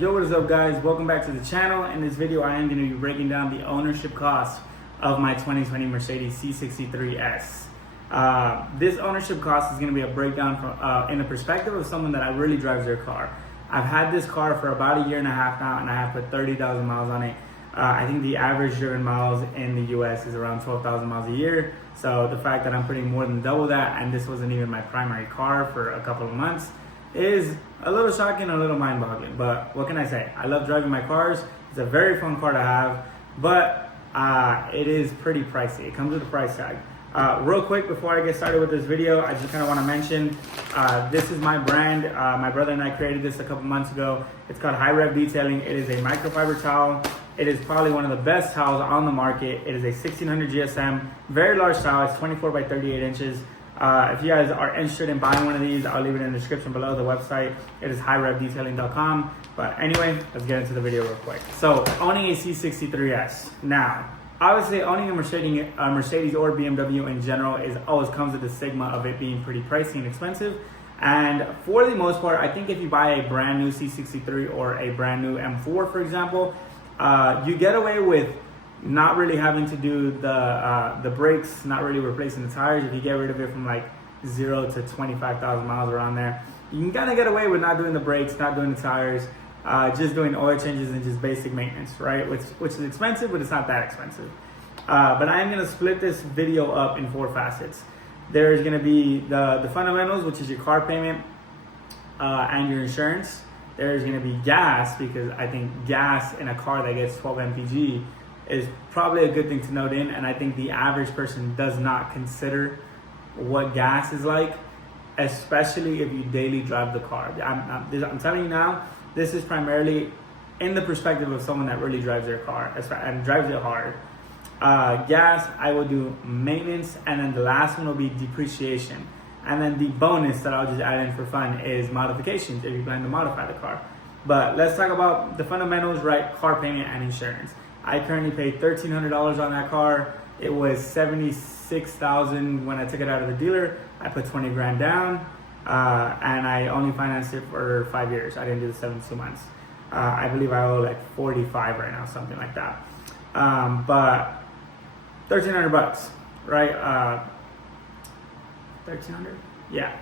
Yo, what is up guys? Welcome back to the channel. In this video I am going to be breaking down the ownership cost of my 2020 Mercedes C63s. This ownership cost is going to be a breakdown from, in the perspective of someone that really drives their car. I've had this car for about a year and a half now, and I have put 30,000 miles on it. I think the average driven miles in the US is around 12,000 miles a year. So the fact that I'm putting more than double that, and this wasn't even my primary car for a couple of months, is a little shocking, a little mind-boggling. But what can I say? I love driving my cars. It's a very fun car to have, but it is pretty pricey. It comes with a price tag. Real quick before I get started with this video, I just kind of want to mention this is my brand. My brother and I created this a couple months ago. It's called High Rev Detailing. It is a microfiber towel. It is probably one of the best towels on the market. It is a 1600 GSM, very large towel. It's 24 by 38 inches. If you guys are interested in buying one of these, I'll leave it in the description below. The website, it is highrevdetailing.com. But anyway, let's get into the video real quick. So owning a C63s. Now, obviously owning a Mercedes or BMW in general always comes with the stigma of it being pretty pricey and expensive. And for the most part, I think if you buy a brand new C63 or a brand new M4, for example, you get away with not really having to do the brakes, not really replacing the tires. If you get rid of it from like 0 to 25,000 miles around there, you can kind of get away with not doing the brakes, not doing the tires, just doing oil changes and just basic maintenance, right? Which is expensive, but it's not that expensive. But I am going to split this video up in 4 facets. There's going to be the fundamentals, which is your car payment and your insurance. There's going to be gas, because I think gas in a car that gets 12 mpg is probably a good thing to note in, and I think the average person does not consider what gas is like, especially if you daily drive the car. I'm telling you now, this is primarily in the perspective of someone that really drives their car and drives it hard. Gas, I will do maintenance, and then the last one will be depreciation. And then the bonus that I'll just add in for fun is modifications, if you plan to modify the car. But let's talk about the fundamentals, right? Car payment and insurance. I currently paid $1,300 on that car. It was $76,000 when I took it out of the dealer. I put 20 grand down, and I only financed it for 5 years. I didn't do the 72 months. I believe I owe like 45 right now, something like that. But $1,300, right? 1,300? Yeah.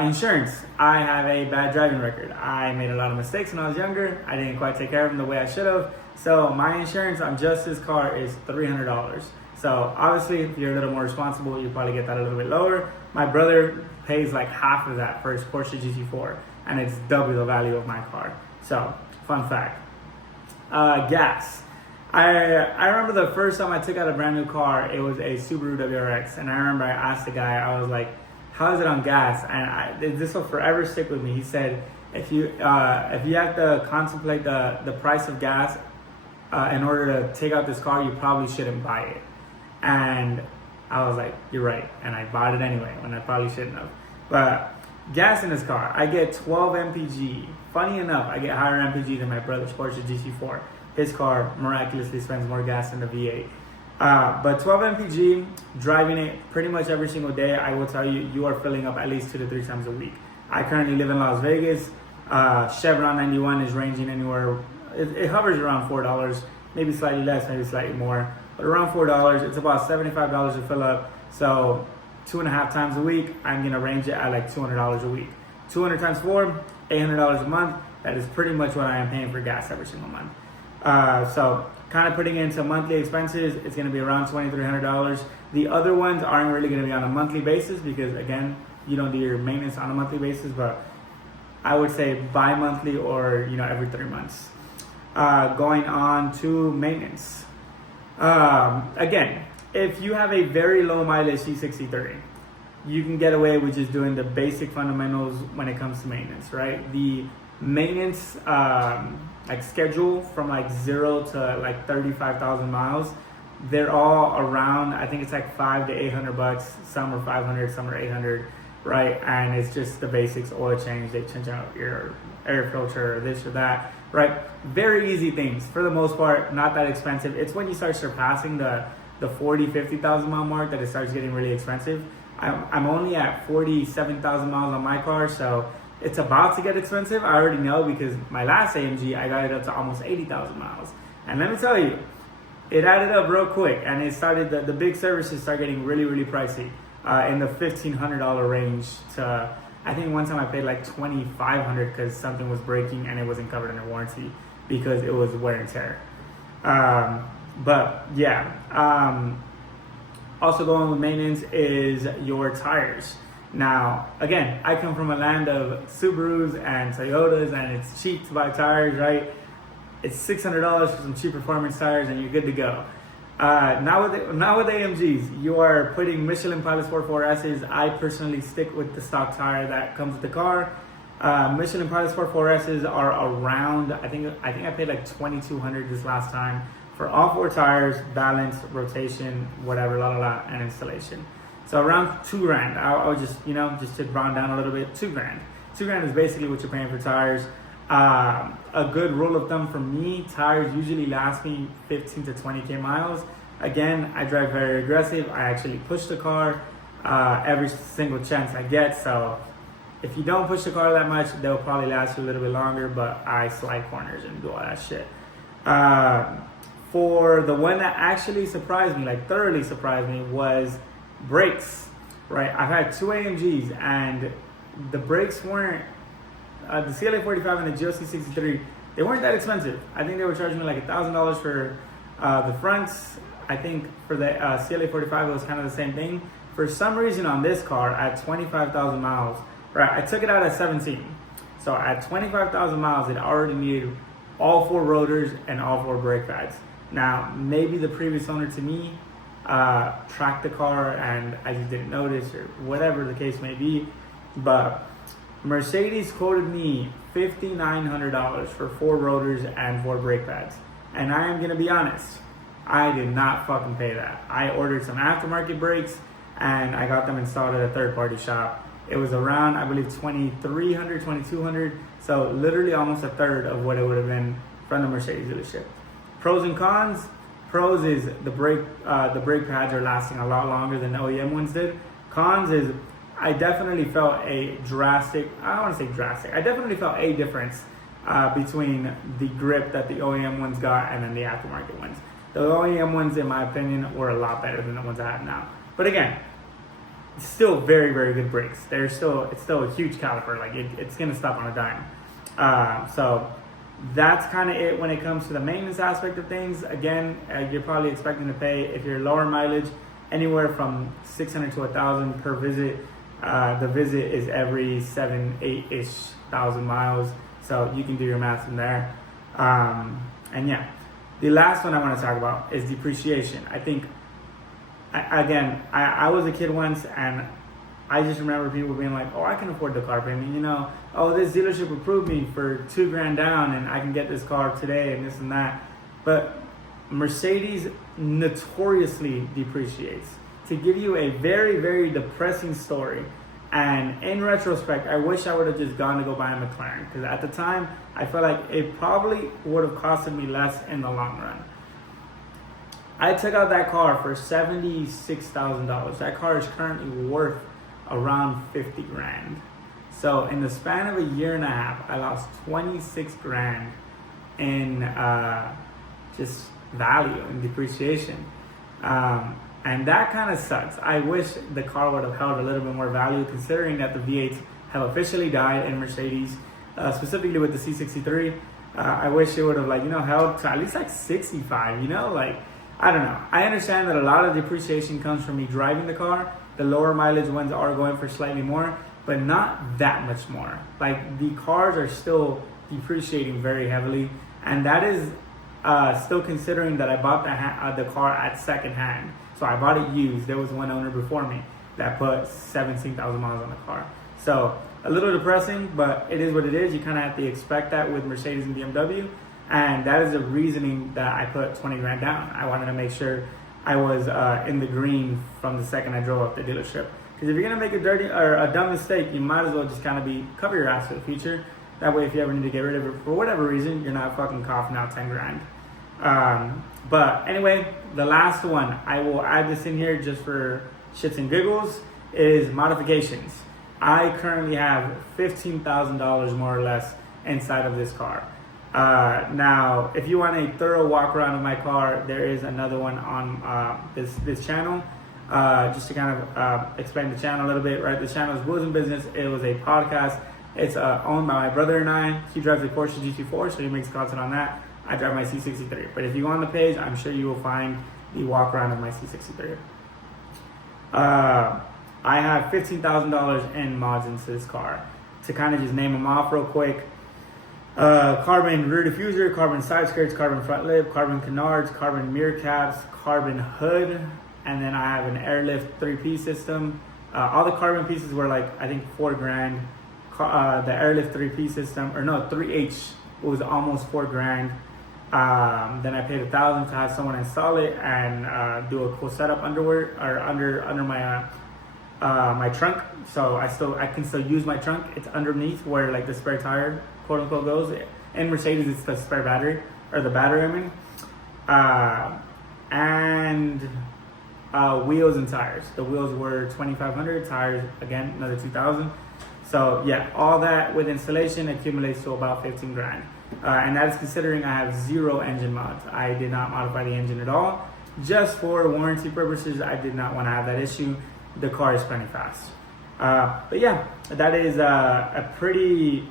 Insurance. I have a bad driving record. I made a lot of mistakes when I was younger. I didn't quite take care of them the way I should have. So my insurance on just this car is $300. So obviously, if you're a little more responsible, you probably get that a little bit lower. My brother pays like half of that for his Porsche GT4, and it's double the value of my car. So, fun fact. Gas. I remember the first time I took out a brand new car, it was a Subaru WRX, and I remember I asked the guy, I was like, how is it on gas? And this will forever stick with me. He said, if you have to contemplate the price of gas in order to take out this car, you probably shouldn't buy it. And I was like, you're right. And I bought it anyway, when I probably shouldn't have. But gas in this car, I get 12 mpg. Funny enough, I get higher mpg than my brother's Porsche GT4. His car miraculously spends more gas than the V8. But 12 mpg, driving it pretty much every single day, I will tell you, you are filling up at least 2 to 3 times a week. I currently live in Las Vegas. Chevron 91 is ranging anywhere, it hovers around $4, maybe slightly less, maybe slightly more, but around $4. It's about $75 to fill up. So 2.5 times a week, I'm gonna range it at like $200 a week. 200 times 4, $800 a month. That is pretty much what I am paying for gas every single month. So kind of putting it into monthly expenses, it's going to be around $2,300. The other ones aren't really going to be on a monthly basis, because again, you don't do your maintenance on a monthly basis, but I would say bi-monthly or every 3 months. Going on to maintenance. Again, if you have a very low mileage C63, you can get away with just doing the basic fundamentals when it comes to maintenance, right? The maintenance like schedule from like 0 to like 35,000 miles, they're all around, I think it's like $500 to $800. Some are 500, some are 800, right? And it's just the basics: oil change, they change out your air filter, or this or that, right? Very easy things for the most part, not that expensive. It's when you start surpassing the 40, 50,000 mile mark that it starts getting really expensive. I'm only at 47,000 miles on my car, so it's about to get expensive. I already know because my last AMG, I got it up to almost 80,000 miles. And let me tell you, it added up real quick, and it started, the big services start getting really, really pricey in the $1,500 range to, I think one time I paid like $2,500 because something was breaking and it wasn't covered under warranty because it was wear and tear. But yeah, also going with maintenance is your tires. Now, again, I come from a land of Subarus and Toyotas, and it's cheap to buy tires, right? It's $600 for some cheap performance tires and you're good to go. Now with AMGs, you are putting Michelin Pilot Sport 4S's. I personally stick with the stock tire that comes with the car. Michelin Pilot Sport 4S's are around, I think I paid like $2,200 this last time for all 4 tires, balance, rotation, whatever, and installation. So around $2,000. I would just, just to round down a little bit, $2,000. $2,000 is basically what you're paying for tires. A good rule of thumb for me, tires usually last me 15 to 20K miles. Again, I drive very aggressive. I actually push the car every single chance I get. So if you don't push the car that much, they'll probably last you a little bit longer, but I slide corners and do all that shit. For the one that actually surprised me, like thoroughly surprised me, was brakes, right? I've had 2 AMGs and the brakes weren't, the CLA45 and the C63, they weren't that expensive. I think they were charging me like $1,000 for the fronts. I think for the CLA45 it was kind of the same thing. For some reason on this car at 25,000 miles, right, I took it out at 17. So at 25,000 miles, it already needed all 4 rotors and all 4 brake pads. Now, maybe the previous owner to me tracked the car and I just didn't notice, or whatever the case may be, but Mercedes quoted me $5,900 for 4 rotors and 4 brake pads. And I am going to be honest, I did not fucking pay that. I ordered some aftermarket brakes and I got them installed at a third-party shop. It was around, I believe, $2,300, $2,200. So literally almost a third of what it would have been from the Mercedes dealership. Pros and cons. Pros is the brake pads are lasting a lot longer than the OEM ones did. Cons is I definitely felt a drastic, I don't want to say drastic, I definitely felt a difference between the grip that the OEM ones got and then the aftermarket ones. The OEM ones, in my opinion, were a lot better than the ones I have now. But again, still very, very good brakes. It's still a huge caliper. Like it's gonna stop on a dime. So that's kind of it when it comes to the maintenance aspect of things. Again, you're probably expecting to pay, if you're lower mileage, anywhere from $600 to $1,000 per visit. The visit is every 7-8-ish thousand miles, so you can do your math from there. And yeah, the last one I want to talk about is depreciation. I think, I was a kid once, and I just remember people being like, "Oh, I can afford the car payment. Oh, this dealership approved me for $2,000 down, and I can get this car today, and this and that." But Mercedes notoriously depreciates. To give you a very, very depressing story, and in retrospect, I wish I would have just gone to go buy a McLaren, because at the time, I felt like it probably would have costed me less in the long run. I took out that car for $76,000. That car is currently worth around $50,000. So in the span of a year and a half, I lost $26,000 in just value and depreciation. And that kind of sucks. I wish the car would have held a little bit more value, considering that the V8s have officially died in Mercedes, specifically with the C63. I wish it would have held to at least like 65, I don't know. I understand that a lot of depreciation comes from me driving the car. The lower mileage ones are going for slightly more, but not that much more. Like, the cars are still depreciating very heavily, and that is still considering that I bought the car at second hand. So I bought it used. There was one owner before me that put 17,000 miles on the car. So a little depressing, but it is what it is. You kind of have to expect that with Mercedes and BMW. And that is the reasoning that I put $20,000 down. I wanted to make sure I was in the green from the second I drove up the dealership. Because if you're gonna make a dirty or a dumb mistake, you might as well just kind of cover your ass for the future. That way, if you ever need to get rid of it for whatever reason, you're not fucking coughing out $10,000. But anyway, the last one, I will add this in here just for shits and giggles, is modifications. I currently have $15,000 more or less inside of this car. Now, if you want a thorough walk around of my car, there is another one on this channel. Just to kind of explain the channel a little bit, right? The channel is Wheels in Business. It was a podcast. It's owned by my brother and I. He drives a Porsche GT4, so he makes content on that. I drive my C63. But if you go on the page, I'm sure you will find the walk around of my C63. I have $15,000 in mods into this car. To kind of just name them off real quick. Carbon rear diffuser, carbon side skirts, carbon front lip, carbon canards, carbon mirror caps, carbon hood, and then I have an airlift 3-piece system. All the carbon pieces were like, I think $4,000. The airlift 3-piece system, or no, 3H was almost $4,000. Then I paid $1,000 to have someone install it and do a cool setup under my my trunk. So I can still use my trunk. It's underneath where like the spare tire, quote unquote, goes. In Mercedes, it's the spare battery, or the battery, I mean. And wheels and tires. The wheels were $2,500. Tires, again, another $2,000. So yeah, all that with installation accumulates to about $15,000. And that is considering I have 0 engine mods. I did not modify the engine at all. Just for warranty purposes, I did not want to have that issue. The car is plenty fast. But yeah, that is a pretty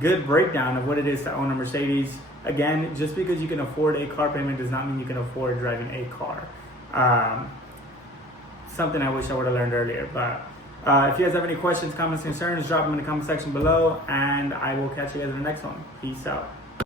good breakdown of what it is to own a Mercedes. Again, just because you can afford a car payment does not mean you can afford driving a car. Something I wish I would have learned earlier. But if you guys have any questions, comments, concerns, drop them in the comment section below, and I will catch you guys in the next one. Peace out.